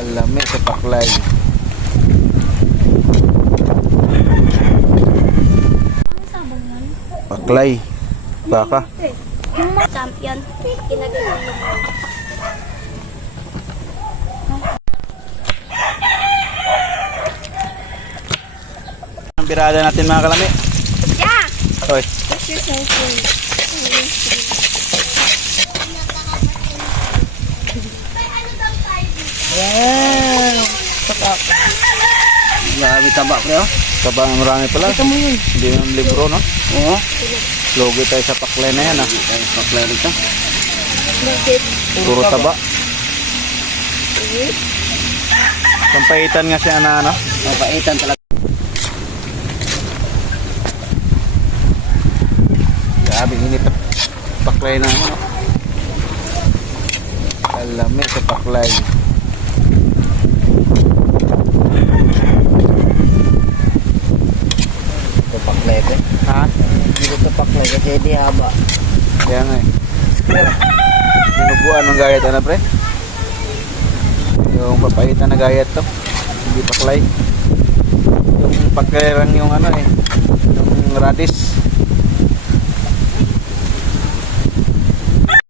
Alami sa paklay. Ano sabong yan? Paklay. Baka. Yung mga champion, ginagawa mo. Ang birada natin mga kalami. Yeah! Hoy. What's your cellphone? Wow! Grabe taba pre oh. Taba ng marami pala. Ito mo yun. Hindi naman libro, no? Oo. Logi tayo sa paklay na yan, ha? Tayo paklay rito. Puro taba. Pampaitan nga siya na, ano? Mapaitan talaga. Grabe init ang paklay na, ano? Alami sa paklay. Ito paklay pre. Ha? Dito ito paklay kasi di haba. Kaya nga eh. Dinuguan ng gayat, ano pre? Yung papaitan na gayat to. Hindi paklay. Yung pagkairang yung ano eh. Yung radis.